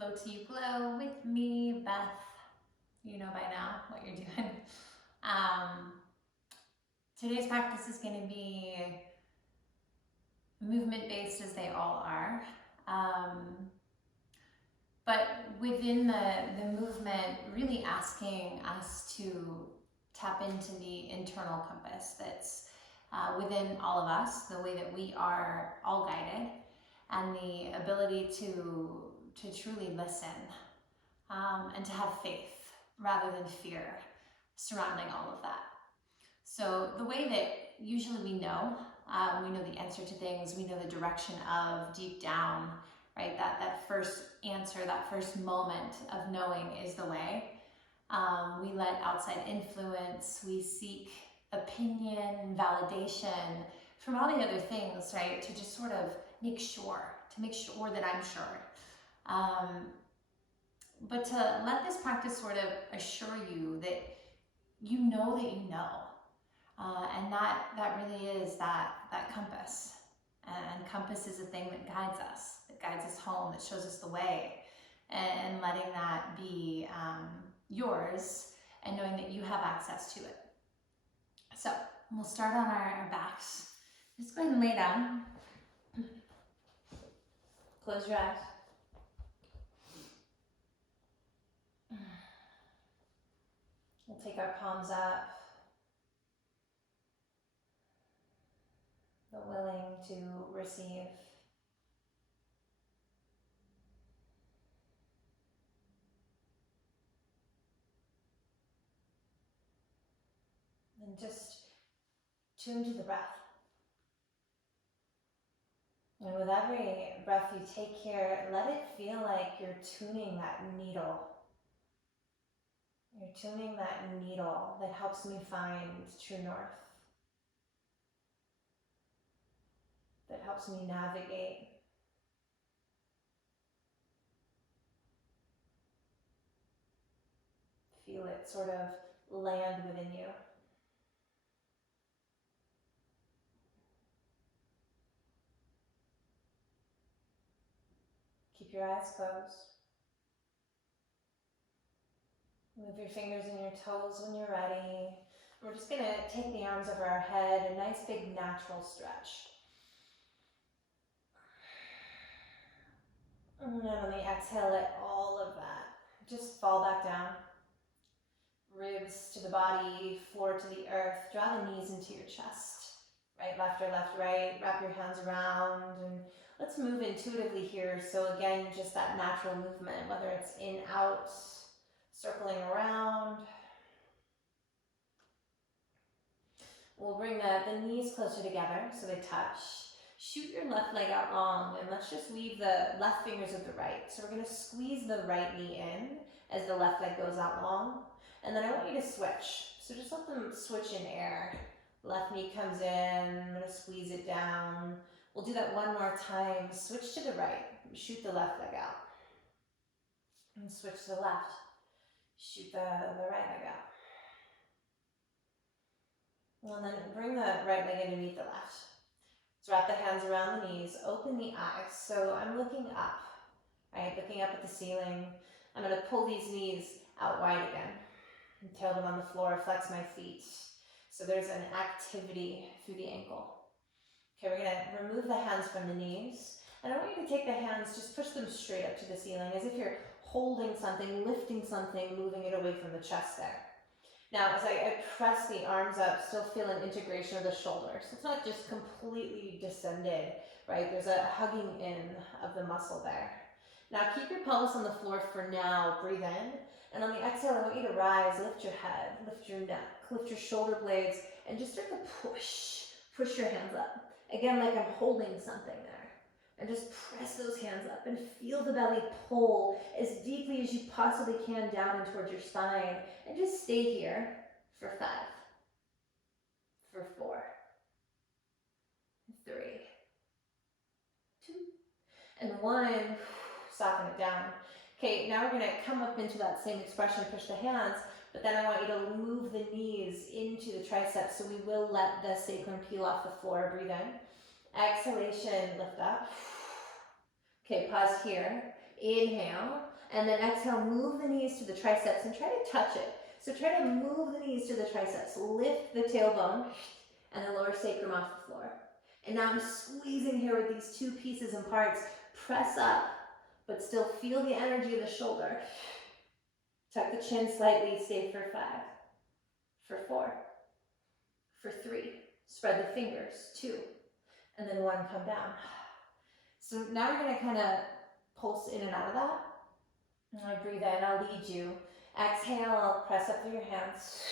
Flow to you glow with me, Beth. You know by now what you're doing. Um, Today's practice is going to be movement based as they all are. But within the movement, really asking us to tap into the internal compass that's within all of us, the way that we are all guided, and the ability to truly listen and to have faith rather than fear surrounding all of that. So the way that usually we know the answer to things, we know the direction of deep down, right? That first answer, that first moment of knowing is the way. We let outside influence, we seek opinion, validation from all the other things, right? To just sort of make sure that I'm sure. But to let this practice sort of assure you that you know that you know. And that really is that compass. And compass is a thing that guides us home, that shows us the way. And letting that be yours and knowing that you have access to it. So we'll start on our backs. Just go ahead and lay down. Close your eyes. We'll take our palms up. The willing to receive. And just tune to the breath. And with every breath you take here, let it feel like you're tuning that needle. You're tuning that needle that helps me find true north. That helps me navigate. Feel it sort of land within you. Keep your eyes closed. Move your fingers and your toes when you're ready. We're just going to take the arms over our head, a nice big natural stretch. And then on the exhale, let all of that just fall back down. Ribs to the body, floor to the earth. Draw the knees into your chest. Right, left or left, right. Wrap your hands around. And let's move intuitively here. So again, just that natural movement, whether it's in, out, circling around. We'll bring the knees closer together so they touch. Shoot your left leg out long, and let's just weave the left fingers of the right. So we're going to squeeze the right knee in as the left leg goes out long. And then I want you to switch. So just let them switch in air. Left knee comes in, I'm going to squeeze it down. We'll do that one more time. Switch to the right. Shoot the left leg out. And switch to the left. Shoot the right leg out. And then bring the right leg underneath the left. So wrap the hands around the knees, open the eyes. So I'm looking up, right? Looking up at the ceiling. I'm going to pull these knees out wide again. And tail them on the floor, flex my feet. So there's an activity through the ankle. Okay, we're going to remove the hands from the knees. And I want you to take the hands, just push them straight up to the ceiling as if you're holding something, lifting something, moving it away from the chest there. Now, as I press the arms up, still feel an integration of the shoulders. It's not just completely descended, right? There's a hugging in of the muscle there. Now, keep your pelvis on the floor for now. Breathe in. And on the exhale, I want you to rise, lift your head, lift your neck, lift your shoulder blades, and just start to push. Push your hands up. Again, like I'm holding something there. And just press those hands up and feel the belly pull as deeply as you possibly can down and towards your spine. And just stay here for 5, for 4, 3, 2, and 1. Soften it down. Okay, now we're going to come up into that same expression, push the hands, but then I want you to move the knees into the triceps, so we will let the sacrum peel off the floor. Breathe in. Exhalation, lift up. Okay, pause here. Inhale. And then exhale, move the knees to the triceps and try to touch it. So try to move the knees to the triceps, lift the tailbone and the lower sacrum off the floor. And now I'm squeezing here with these two pieces and parts. Press up, but still feel the energy of the shoulder. Tuck the chin slightly, stay for 5, for 4, for 3. Spread the fingers, 2, and then 1, come down. So now we're gonna kind of pulse in and out of that. And I breathe in, I'll lead you. Exhale, press up through your hands.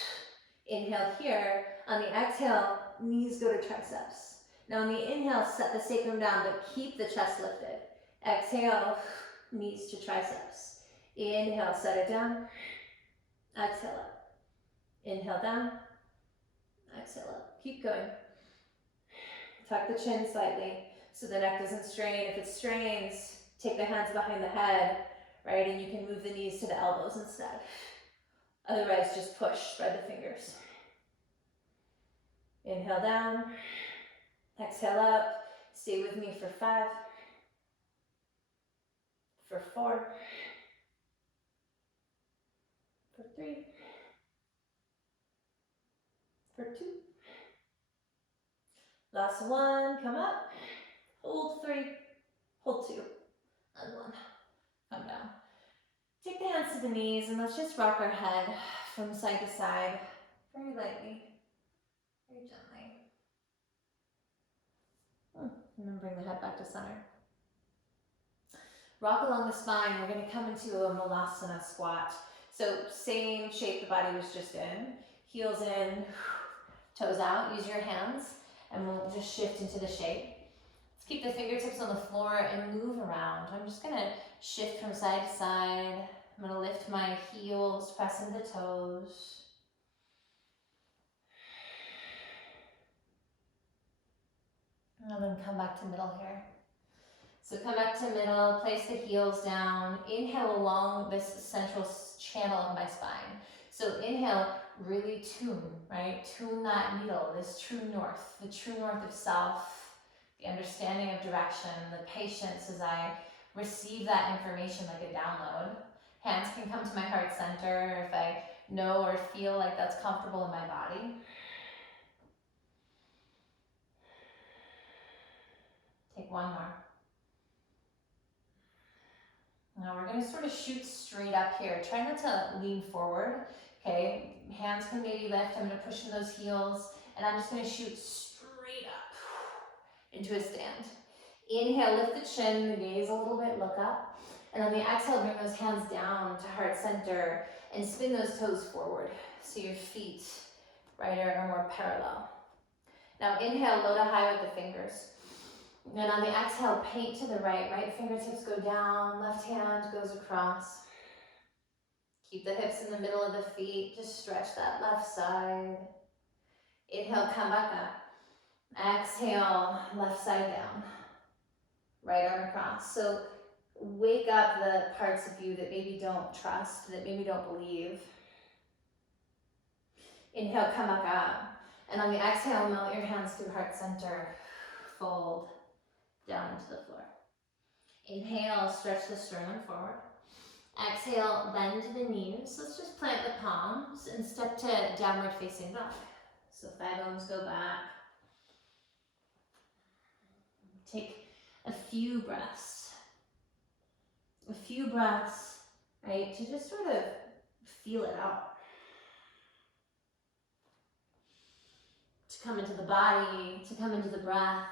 Inhale here. On the exhale, knees go to triceps. Now on the inhale, set the sacrum down, but keep the chest lifted. Exhale, knees to triceps. Inhale, set it down. Exhale up. Inhale down. Exhale up. Keep going. Tuck the chin slightly so the neck doesn't strain. If it strains, take the hands behind the head, right? And you can move the knees to the elbows instead. Otherwise, just push, spread the fingers. Inhale down. Exhale up. Stay with me for 5, for 4, for 3, for 2. Last 1, come up. Hold 3, hold 2, and 1. Come down. Take the hands to the knees and let's just rock our head from side to side, very lightly, very gently. And then bring the head back to center. Rock along the spine. We're going to come into a Malasana squat. So same shape the body was just in. Heels in, toes out. Use your hands and we'll just shift into the shape. Let's keep the fingertips on the floor and move around. I'm just going to shift from side to side. I'm going to lift my heels, press into the toes. And then come back to middle here. So come back to middle, place the heels down. Inhale along this central channel of my spine. So inhale, really tune, right? Tune that needle, this true north, the true north of self, the understanding of direction, the patience as I receive that information like a download. Hands can come to my heart center if I know or feel like that's comfortable in my body. Take 1 more. Now we're going to sort of shoot straight up here. Try not to lean forward, okay? Hands can maybe lift. I'm going to push in those heels, and I'm just going to shoot straight up into a stand. Inhale, lift the chin, the gaze a little bit, look up. And on the exhale, bring those hands down to heart center and spin those toes forward so your feet, right, are more parallel. Now inhale, low to high with the fingers. And on the exhale, paint to the right. Right fingertips go down, left hand goes across. Keep the hips in the middle of the feet. Just stretch that left side. Inhale, come back up. Exhale, left side down. Right arm across. So wake up the parts of you that maybe don't trust, that maybe don't believe. Inhale, come back up. And on the exhale, melt your hands through heart center. Fold down into the floor. Inhale, stretch the sternum forward. Exhale, bend to the knees. Let's just plant the palms and step to downward facing dog. So thigh bones go back. Take a few breaths. A few breaths, right, to just sort of feel it out. To come into the body, to come into the breath,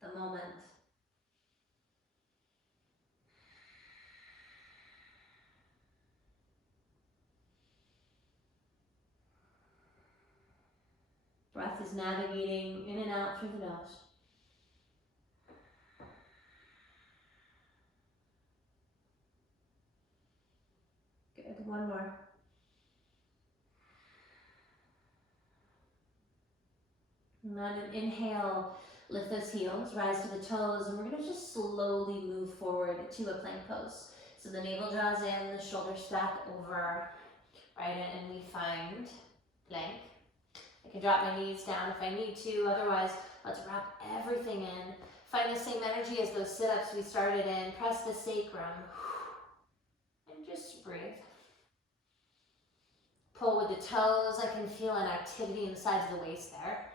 the moment. Breath is navigating in and out through the nose. Good, 1 more. And then an inhale, lift those heels, rise to the toes, and we're going to just slowly move forward to a plank pose. So the navel draws in, the shoulders stack over, right, and we find plank. I can drop my knees down if I need to, otherwise let's wrap everything in. Find the same energy as those sit-ups we started in. Press the sacrum. breathe. Pull with the toes. I can feel an activity in the sides of the waist there.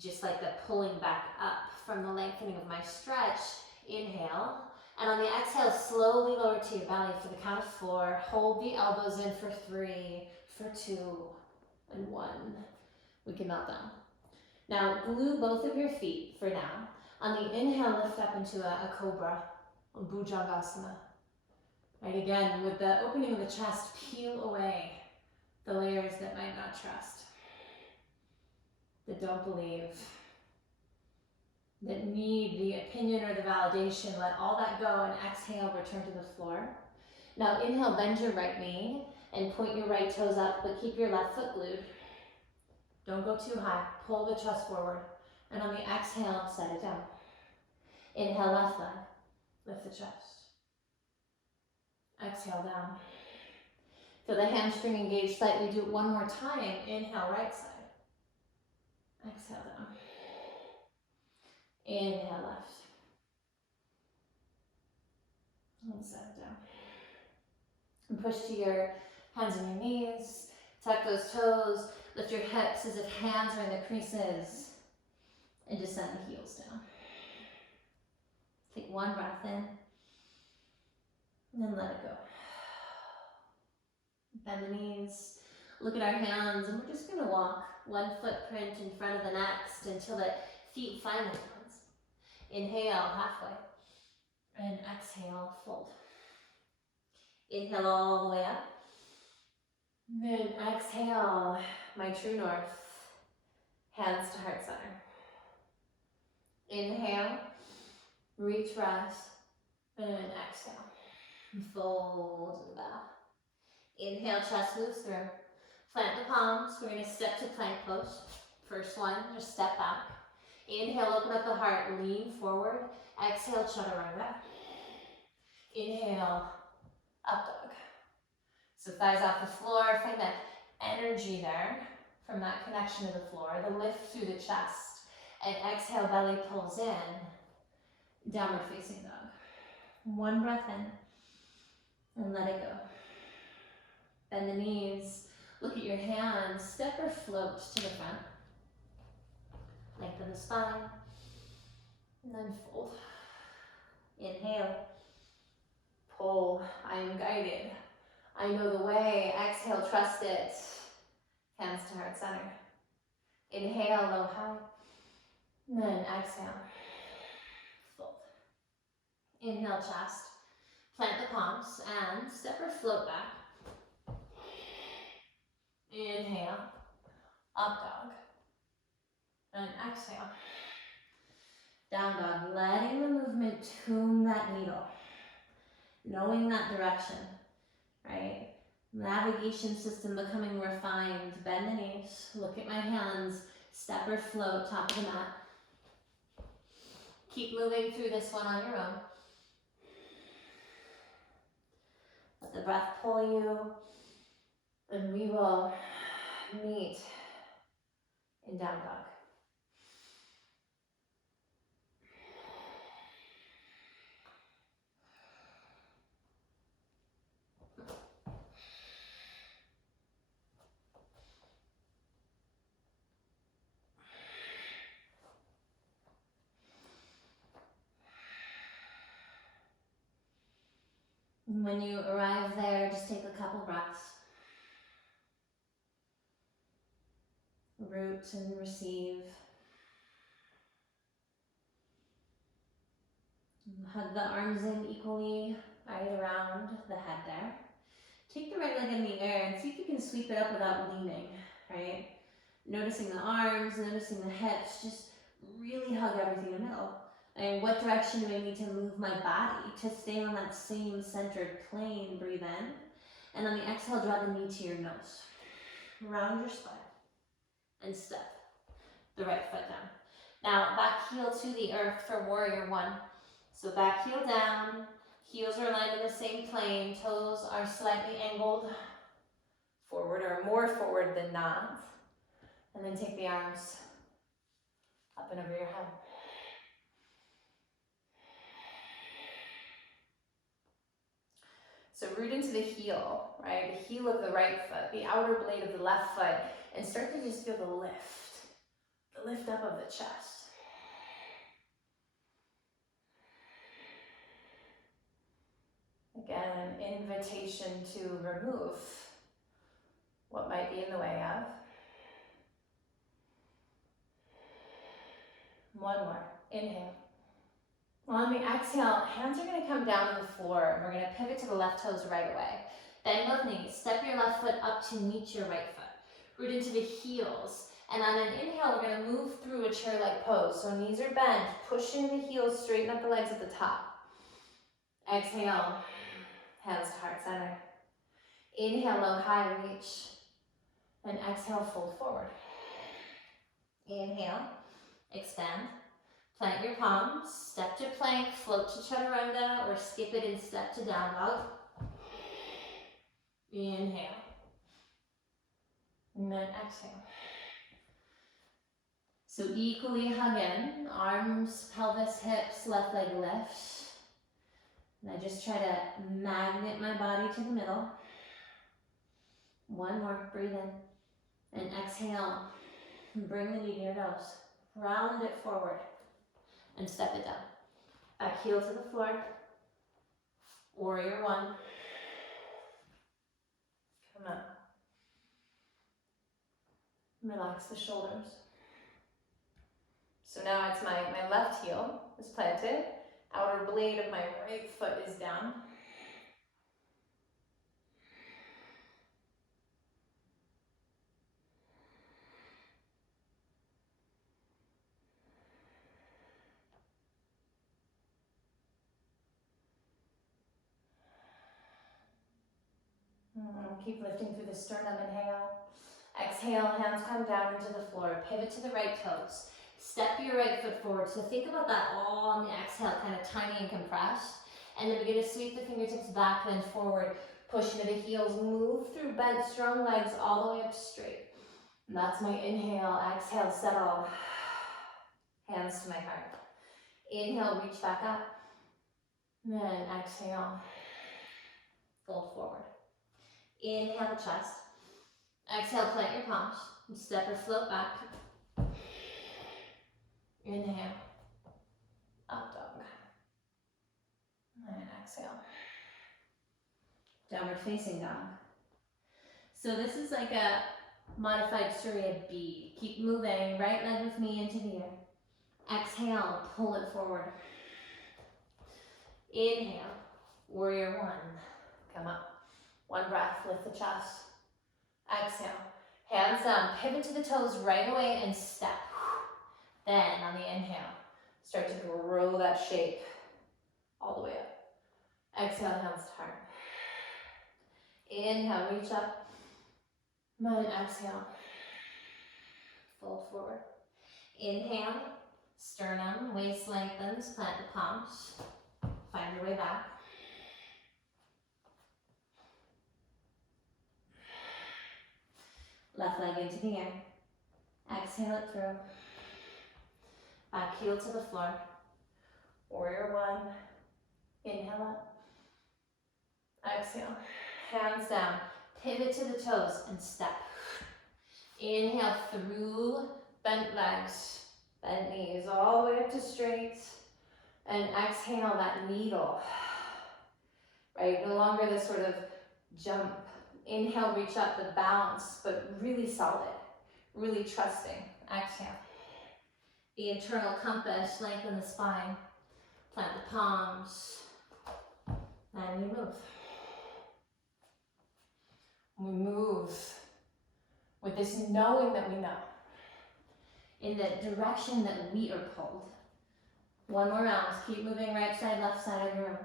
Just like the pulling back up from the lengthening of my stretch. Inhale. And on the exhale, slowly lower to your belly for the count of 4. Hold the elbows in for 3, for 2, and 1. We can melt down. Now, glue both of your feet for now. On the inhale, lift up into a cobra, or bhujangasana. Right, again, with the opening of the chest, peel away the layers that might not trust, that don't believe, that need the opinion or the validation. Let all that go and exhale, return to the floor. Now inhale, bend your right knee and point your right toes up, but keep your left foot glued. Don't go too high. Pull the chest forward. And on the exhale, set it down. Inhale, left leg. Lift the chest. Exhale, down. Feel the hamstring engage slightly. Do it one more time. Inhale, right side. Exhale, down. Inhale, left. And set it down. And push to your hands and your knees. Tuck those toes. Lift your hips as if hands are in the creases. And just send the heels down. Take one breath in. And then let it go. Bend the knees. Look at our hands. And we're just going to walk one footprint in front of the next until the feet find the hands. Inhale, halfway. And exhale, fold. Inhale all the way up. Then exhale, my true north. Hands to heart center. Inhale, reach, rise, and exhale. Fold and bow. Inhale, chest moves through. Plant the palms. We're going to step to plank pose. First one, just step back. Inhale, open up the heart, lean forward. Exhale, chaturanga. Inhale, up dog. So thighs off the floor. Find that energy there from that connection to the floor. The lift through the chest. And exhale, belly pulls in. Downward facing dog. One breath in. And let it go. Bend the knees. Look at your hands. Step or float to the front. Lengthen the spine. And then fold. Inhale. Pull. I am guided. I know the way. Exhale, trust it. Hands to heart center. Inhale, low, high. And then exhale. Fold. Inhale, chest. Plant the palms and step or float back. Inhale. Up dog. And exhale. Down dog. Letting the movement tune that needle. Knowing that direction. Right? Navigation system becoming refined. Bend the knees. Look at my hands. Step or float, top of the mat. Keep moving through this one on your own. Let the breath pull you. And we will meet in down dog. When you arrive there, just take a couple breaths. Root and receive. Hug the arms in equally right around the head there. Take the right leg in the air and see if you can sweep it up without leaning, right? Noticing the arms, noticing the hips, just really hug everything in the middle. And what direction do I need to move my body to stay on that same centered plane? Breathe in. And on the exhale, draw the knee to your nose. Round your spine. And step the right foot down. Now, back heel to the earth for warrior one. So back heel down. Heels are aligned in the same plane. Toes are slightly angled forward or more forward than not. And then take the arms up and over your head. So root into the heel, right? The heel of the right foot, the outer blade of the left foot, and start to just feel the lift up of the chest. Again, an invitation to remove what might be in the way of. One more, inhale. On the exhale, hands are going to come down to the floor, and we're going to pivot to the left toes right away. Bend both knees, step your left foot up to meet your right foot. Root into the heels, and on an inhale, we're going to move through a chair-like pose. So knees are bent, pushing the heels, straighten up the legs at the top. Exhale, hands to heart center. Inhale, low, high, reach. And exhale, fold forward. Inhale, expand. Plant your palms, step to plank, float to chaturanga, or skip it and step to down dog. Inhale. And then exhale. So equally hug in, arms, pelvis, hips, left leg lift. And I just try to magnet my body to the middle. One more, breathe in. And exhale, bring the knee to your nose. Round it forward. And step it down. Back heel to the floor. Warrior one. Come up. Relax the shoulders. So now it's my left heel is planted. Outer blade of my right foot is down. Keep lifting through the sternum, inhale. Exhale, hands come down into the floor. Pivot to the right toes. Step your right foot forward. So think about that all on the exhale, kind of tiny and compressed. And then begin to sweep the fingertips back, then forward. Push into the heels, move through bent, strong legs all the way up to straight. And that's my inhale. Exhale, settle. Hands to my heart. Inhale, reach back up. And then exhale, fold forward. Inhale, chest. Exhale, plant your palms. And step or float back. Inhale. Up dog. And exhale. Downward facing dog. So this is like a modified Surya B. Keep moving. Right leg with me into the air. Exhale, pull it forward. Inhale. Warrior one. Come up. One breath, lift the chest. Exhale. Hands down, pivot to the toes right away and step. Then on the inhale, start to grow that shape all the way up. Exhale, hands to heart. Inhale, reach up. Then exhale, fold forward. Inhale, sternum, waist lengthens, plant the palms. Find your way back. Left leg into the air. Exhale it through. Back heel to the floor. Warrior one. Inhale up. Exhale. Hands down. Pivot to the toes and step. Inhale through bent legs. Bent knees all the way up to straight. And exhale that needle. Right? No longer this sort of jump. Inhale, reach up, the bounce, but really solid, really trusting. Exhale. The internal compass, lengthen the spine. Plant the palms. And we move. We move with this knowing that we know. In the direction that we are pulled. One more round. Keep moving right side, left side of your room.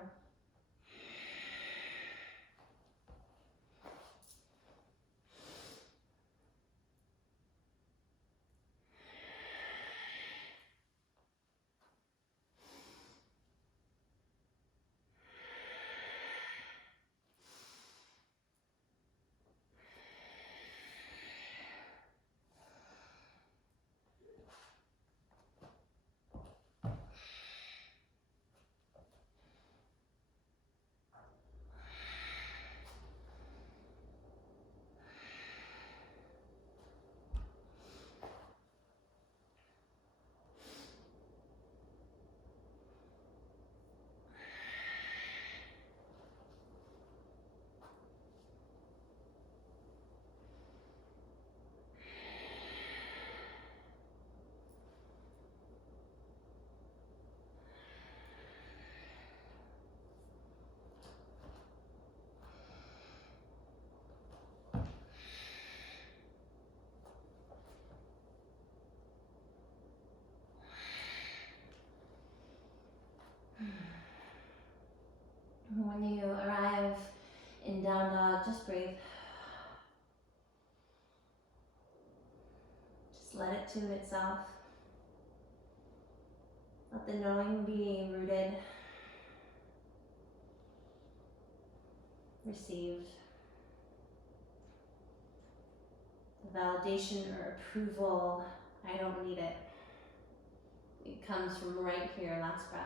When you arrive in down dog, just breathe. Just let it to itself. Let the knowing be rooted, received. The validation or approval, I don't need it. It comes from right here, last breath.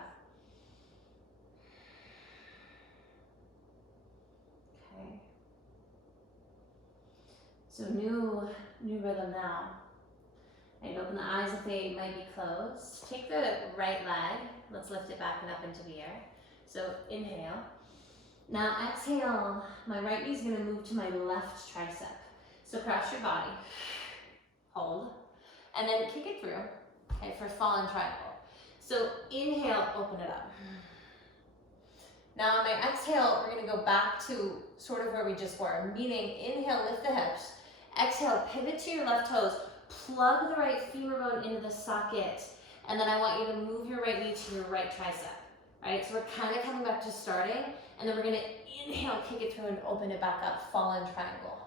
Okay. So new rhythm now. And open the eyes if they might be closed. Take the right leg, let's lift it back and up into the air. So inhale. Now exhale, my right knee is gonna move to my left tricep. So cross your body, hold, and then kick it through, okay, for fallen triangle. So inhale, open it up. Now on my exhale, we're gonna go back to sort of where we just were, meaning inhale, lift the hips. Exhale, pivot to your left toes, plug the right femur bone into the socket, and then I want you to move your right knee to your right tricep, right? So we're kind of coming back to starting, and then we're gonna inhale, kick it through and open it back up, fallen triangle.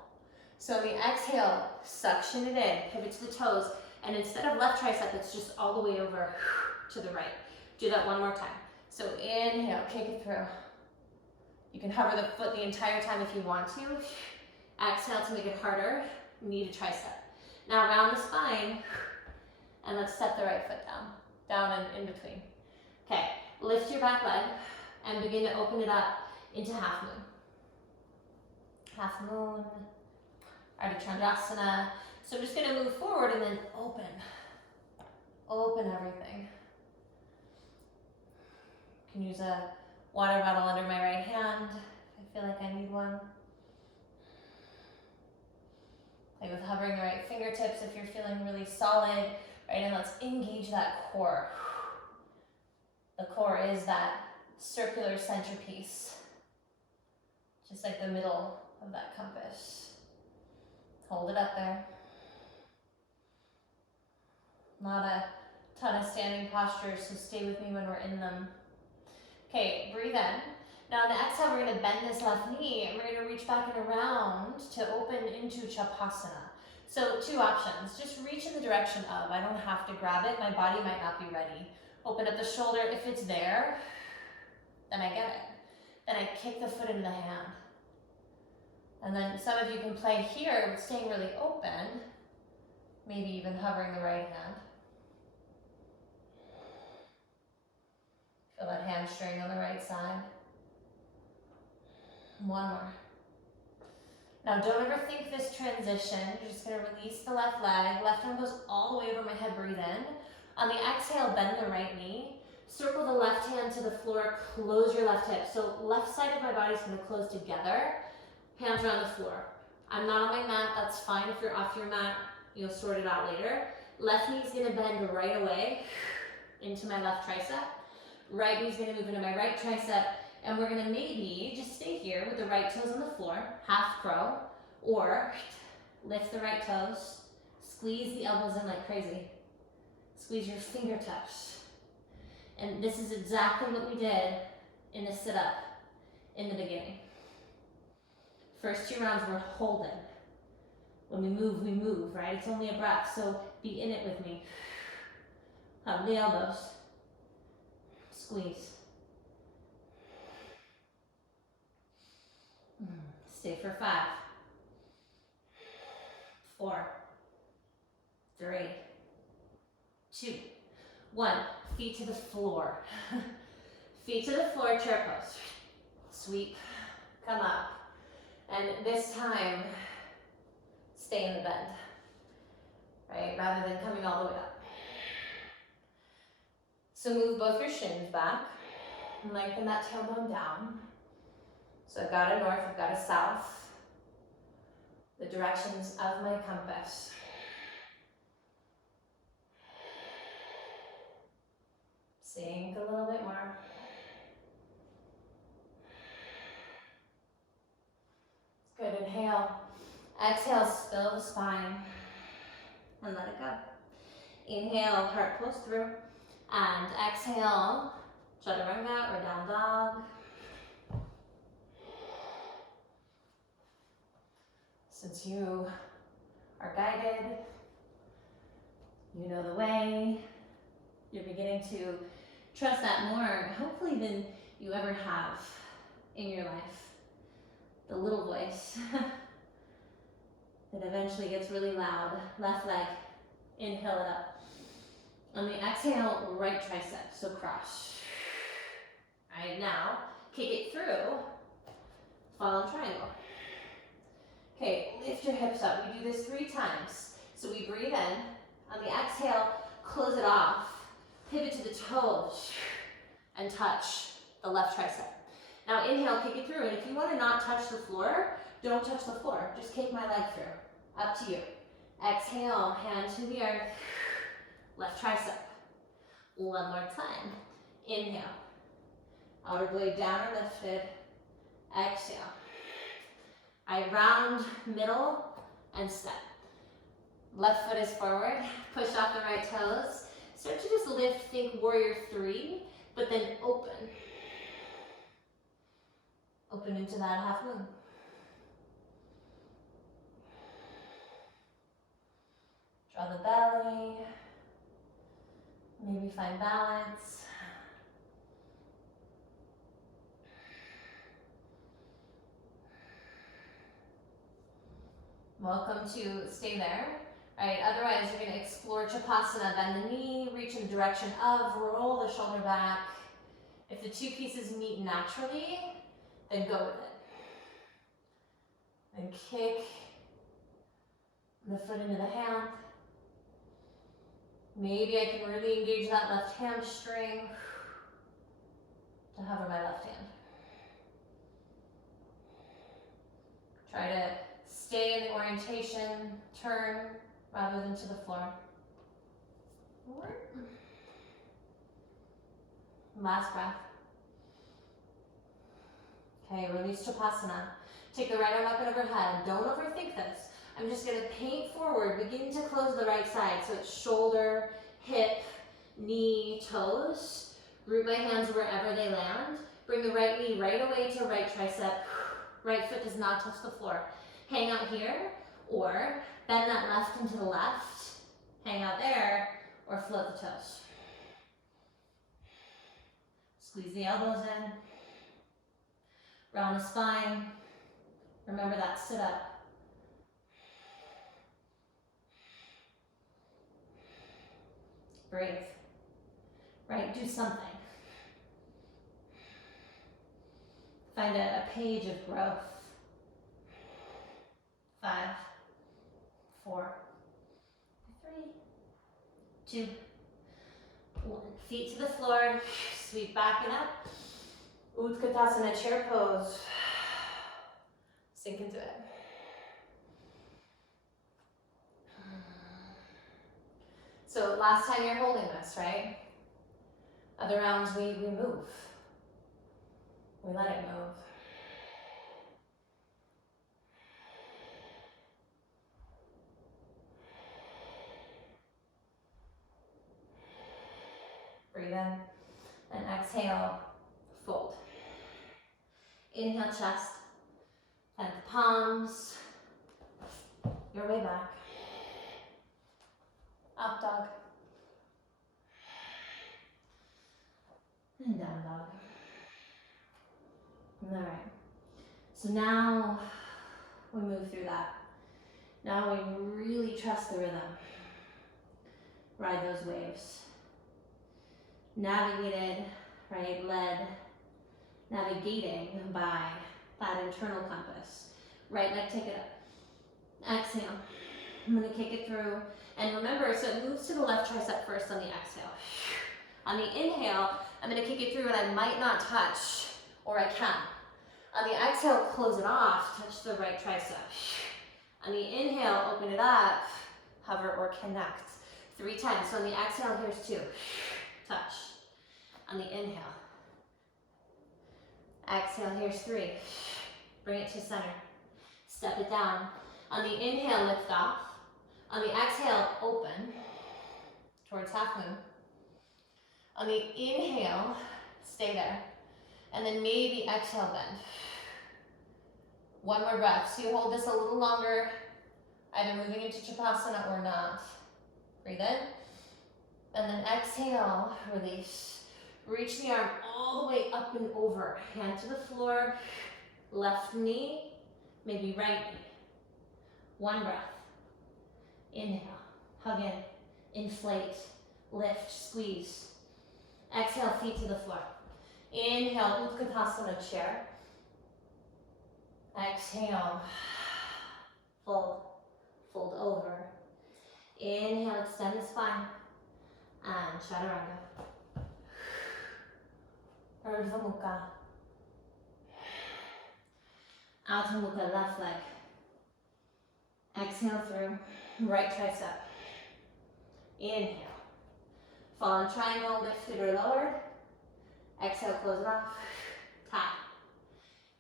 So the exhale, suction it in, pivot to the toes, and instead of left tricep, it's just all the way over to the right. Do that one more time. So inhale, kick it through. You can hover the foot the entire time if you want to. Exhale to make it harder, knee to tricep. Now round the spine, and let's step the right foot down, down and in between. Okay, lift your back leg, and begin to open it up into half moon. Half moon, Ardha Chandrasana. So I'm just gonna move forward and then open. Open everything. You can use a water bottle under my right hand if I feel like I need one. Play with hovering the right fingertips if you're feeling really solid, right? And let's engage that core. The core is that circular centerpiece, just like the middle of that compass. Hold it up there. Not a ton of standing postures, so stay with me when we're in them. Okay, breathe in. Now on the exhale, we're gonna bend this left knee and we're gonna reach back and around to open into Chapasana. So two options, just reach in the direction of, I don't have to grab it, my body might not be ready. Open up the shoulder, if it's there, then I get it. Then I kick the foot into the hand. And then some of you can play here with staying really open, maybe even hovering the right hand. Feel that hamstring on the right side. One more. Now don't ever think this transition, you're just gonna release the left leg, left arm goes all the way over my head, breathe in. On the exhale, bend the right knee, circle the left hand to the floor, close your left hip. So left side of my body is gonna close together, hands around the floor. I'm not on my mat, that's fine. If you're off your mat, you'll sort it out later. Left knee's gonna bend right away into my left tricep. Right knee's gonna move into my right tricep. And we're gonna maybe just stay here with the right toes on the floor, half crow, or lift the right toes, squeeze the elbows in like crazy. Squeeze your fingertips. And this is exactly what we did in the sit-up in the beginning. First 2 rounds we're holding. When we move, right? It's only a breath, so be in it with me. Hug the elbows. Squeeze. Stay for 5, 4, 3, 2, 1. Feet to the floor. Feet to the floor, chair pose. Sweep, come up. And this time, stay in the bend, right? Rather than coming all the way up. So move both your shins back and lengthen that tailbone down. So I've got a north, I've got a south, the directions of my compass. Sink a little bit more. Good, inhale. Exhale, spill the spine and let it go. Inhale, heart pulls through. And exhale, chaturanga or down dog. Since you are guided, you know the way, you're beginning to trust that more, hopefully, than you ever have in your life. The little voice that eventually gets really loud. Left leg, inhale it up. On the exhale, right tricep, so cross. All right, now, kick it through, fall triangle. Okay, lift your hips up. We do this 3 times. So we breathe in. On the exhale, close it off. Pivot to the toes and touch the left tricep. Now inhale, kick it through. And if you want to not touch the floor, don't touch the floor. Just kick my leg through. Up to you. Exhale, hand to the earth. Left tricep. One more time. Inhale. Outer blade down or lifted. Exhale. I round, middle, and step. Left foot is forward. Push off the right toes. Start to just lift, think warrior 3, but then open. Open into that half moon. Draw the belly. Maybe find balance. Welcome to stay there. All right, otherwise you're gonna explore Chapasana, bend the knee, reach in the direction of, roll the shoulder back. If the 2 pieces meet naturally, then go with it. Then kick the foot into the hand. Maybe I can really engage that left hamstring to hover my left hand. Try to stay in the orientation, turn rather than to the floor. Last breath. Okay, release Chapasana. Take the right arm up and overhead. Don't overthink this. I'm just gonna paint forward, begin to close the right side. So it's shoulder, hip, knee, toes. Root my hands wherever they land. Bring the right knee right away to right tricep. Right foot does not touch the floor. Hang out here, or bend that left into the left. Hang out there, or float the toes. Squeeze the elbows in. Round the spine. Remember that sit up. Breathe. Right, do something. Find a page of growth. 5, 4, 3, 2, 1. Feet to the floor, sweep back and up. Utkatasana, chair pose. Sink into it. So last time you're holding this, right? Other rounds we move. We let it move. Breathe in and exhale, fold. Inhale, chest, plant the palms, your way back. Up dog. And down dog. All right. So now we move through that. Now we really trust the rhythm. Ride those waves. Navigated, right, led, navigating by that internal compass. Right leg, take it up. Exhale. I'm gonna kick it through. And remember, so it moves to the left tricep first on the exhale. On the inhale, I'm gonna kick it through and I might not touch, or I can. On the exhale, close it off, touch the right tricep. On the inhale, open it up, hover or connect. 3 times. So on the exhale, here's 2. Touch. On the inhale. Exhale, here's 3. Bring it to center. Step it down. On the inhale, lift off. On the exhale, open towards half moon. On the inhale, stay there. And then maybe exhale, bend. One more breath. So you hold this a little longer, either moving into Chapasana or not. Breathe in. And then exhale, release. Reach the arm all the way up and over. Hand to the floor, left knee, maybe right knee. One breath. Inhale, hug in, inflate, lift, squeeze. Exhale, feet to the floor. Inhale, Utkatasana chair. Exhale, fold, fold over. Inhale, extend the spine. And Chaturanga. Urdhva Mukha. Outer Mukha, left leg. Exhale through, right tricep. Inhale. Fallen triangle, lifted or lowered. Exhale, close it off. Tie.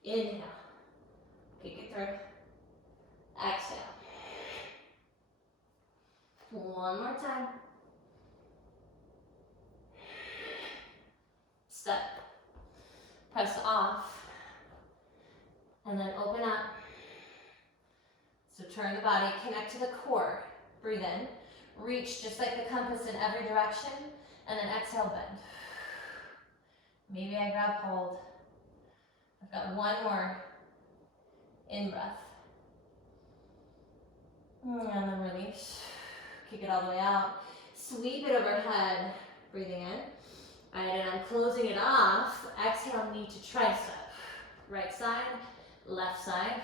Inhale. Kick it through. Exhale. One more time. Step. Press off. And then open up. So turn the body, connect to the core. Breathe in. Reach just like the compass in every direction. And then exhale, bend. Maybe I grab hold. I've got one more in-breath. And then release. Kick it all the way out. Sweep it overhead. Breathing in. All right, and I'm closing it off. Exhale, knee to tricep. Right side, left side.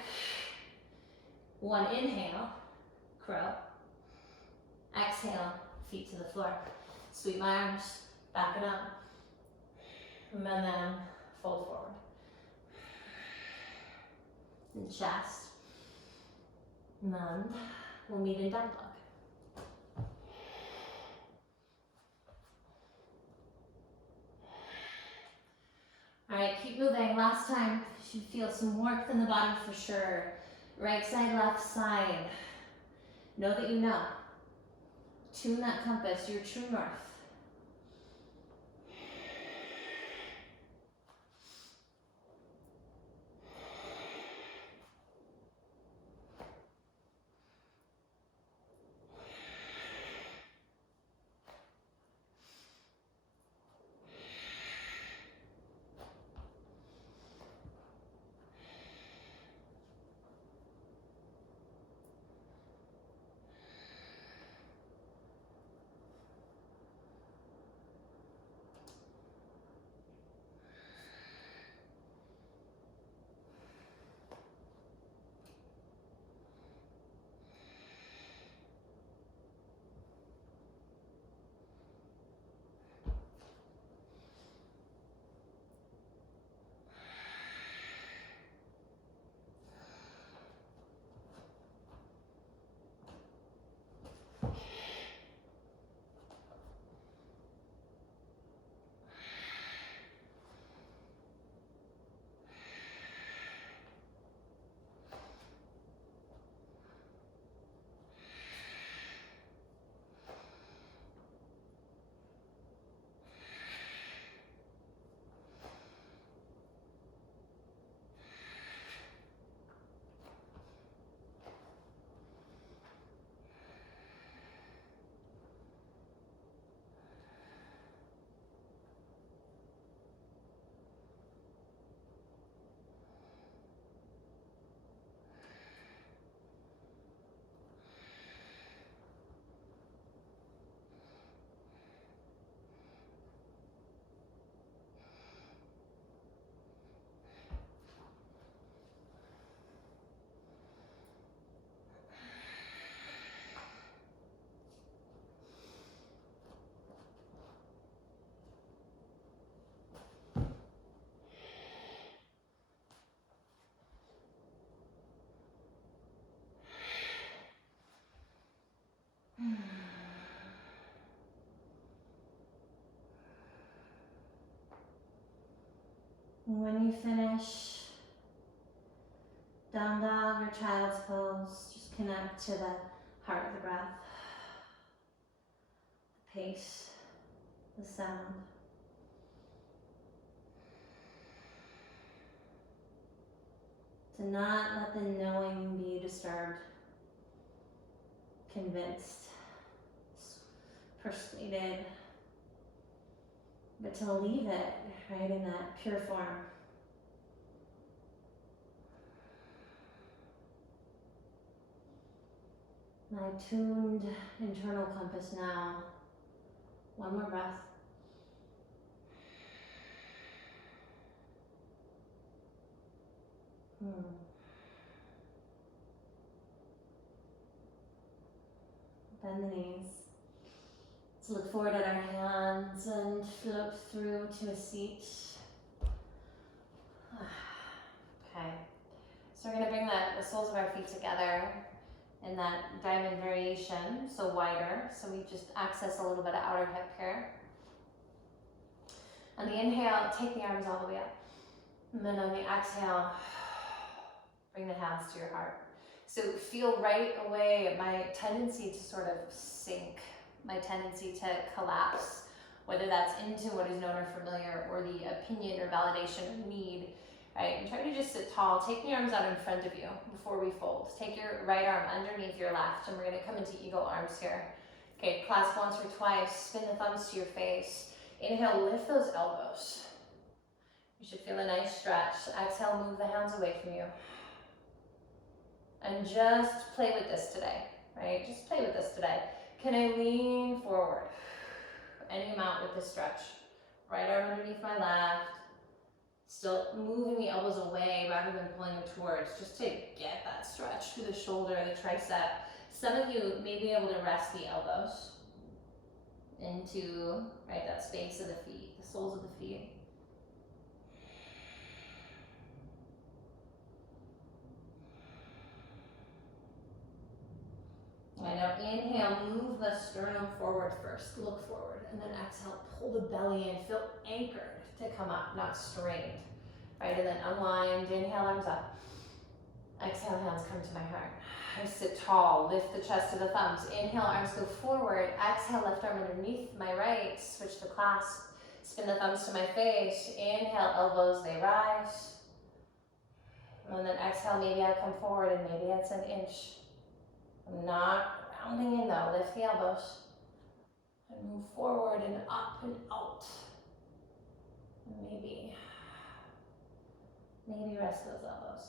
One inhale, crow. Exhale, feet to the floor. Sweep my arms, back it up. And then fold forward. And chest. And then we'll meet in down dog. All right, keep moving. Last time, you should feel some warmth in the body for sure. Right side, left side. Know that you know. Tune that compass, your true north. When you finish down dog or child's pose, just connect to the heart of the breath, the pace, the sound. To not let the knowing be disturbed, convinced, persuaded, but to leave it right in that pure form. My tuned internal compass now. One more breath. Bend the knees. Let's look forward at our hands and float through to a seat. Okay. So we're going to bring the soles of our feet together in that diamond variation, so wider. So we just access a little bit of outer hip here. On the inhale, take the arms all the way up. And then on the exhale, bring the hands to your heart. So feel right away my tendency to sort of sink, my tendency to collapse, whether that's into what is known or familiar or the opinion or validation or need, right? And try to just sit tall. Take the arms out in front of you before we fold. Take your right arm underneath your left, and we're gonna come into eagle arms here. Okay, clasp once or twice, spin the thumbs to your face. Inhale, lift those elbows. You should feel a nice stretch. Exhale, move the hands away from you. And just play with this today, right? Just play with this today. Can I lean forward? Any amount with this stretch. Right arm underneath my left. Still moving the elbows away rather than pulling them towards, just to get that stretch through the shoulder, the tricep. Some of you may be able to rest the elbows into, right, that space of the feet, the soles of the feet. And now inhale, move the sternum forward first, look forward, and then exhale, pull the belly in, feel anchored to come up, not strained, right? And then unwind, inhale, arms up. Exhale, hands come to my heart. I sit tall, lift the chest to the thumbs. Inhale, arms go forward. Exhale, left arm underneath my right, switch to clasp. Spin the thumbs to my face. Inhale, elbows, they rise. And then exhale, maybe I come forward and maybe it's an inch. I'm not rounding in though, lift the elbows. And move forward and up and out. And maybe rest those elbows.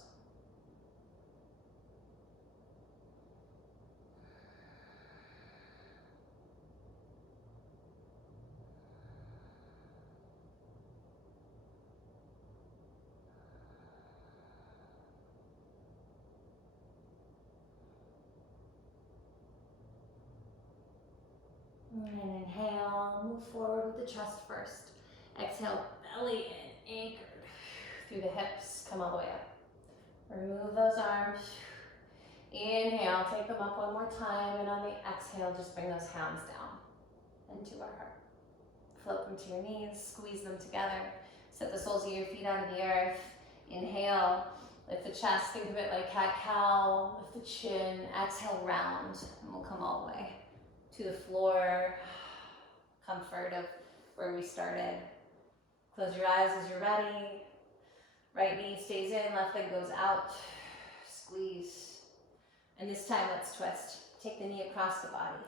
And inhale, move forward with the chest first. Exhale, belly in, anchored through the hips, come all the way up. Remove those arms. Inhale, take them up one more time, and on the exhale, just bring those hands down into our heart. Float them to your knees, squeeze them together. Set the soles of your feet onto the earth. Inhale, lift the chest, think of it like cat-cow, lift the chin, exhale, round, and we'll come all the way to the floor, comfort of where we started. Close your eyes as you're ready. Right knee stays in, left leg goes out. Squeeze. And this time, let's twist. Take the knee across the body.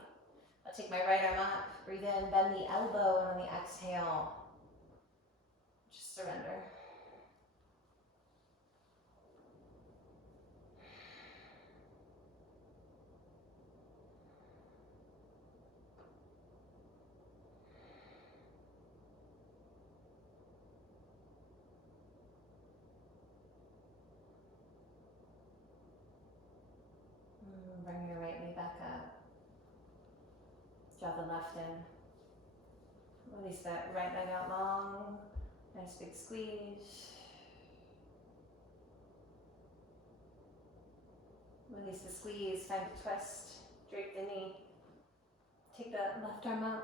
I'll take my right arm up, breathe in, bend the elbow, and on the exhale, just surrender. Bring your right knee back up. Draw the left in. Release that right leg out long. Nice big squeeze. Release the squeeze, find a twist. Drape the knee. Take the left arm out.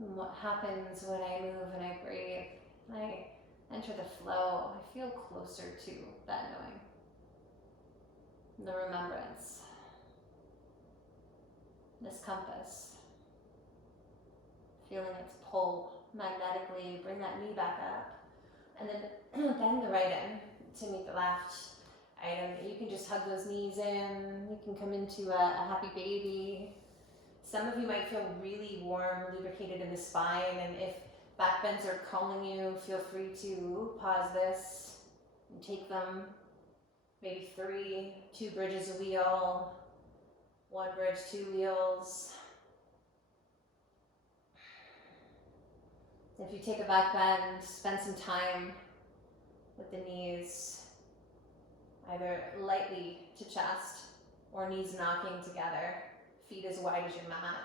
And what happens when I move and I breathe? I enter the flow, I feel closer to that knowing. The remembrance. This compass. Feeling its pull magnetically, bring that knee back up. And then bend the right in to meet the left item. You can just hug those knees in. You can come into a happy baby. Some of you might feel really warm, lubricated in the spine, and if back bends are calling you, feel free to pause this and take them. Maybe 3, 2 bridges a wheel, 1 bridge, 2 wheels. If you take a back bend, spend some time with the knees, either lightly to chest or knees knocking together, feet as wide as your mat.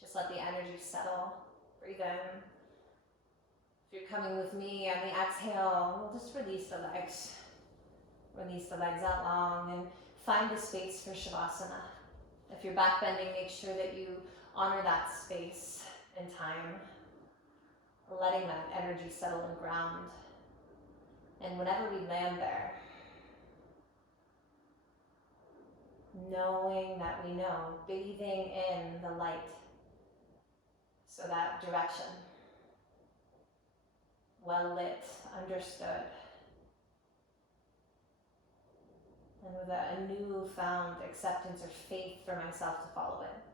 Just let the energy settle. Breathe in. If you're coming with me on the exhale, we'll just release the legs. Release the legs out long and find the space for Shavasana. If you're back bending, make sure that you honor that space and time, letting that energy settle and ground. And whenever we land there, knowing that we know, bathing in the light, so that direction, well lit, understood, and with a newfound acceptance or faith for myself to follow it.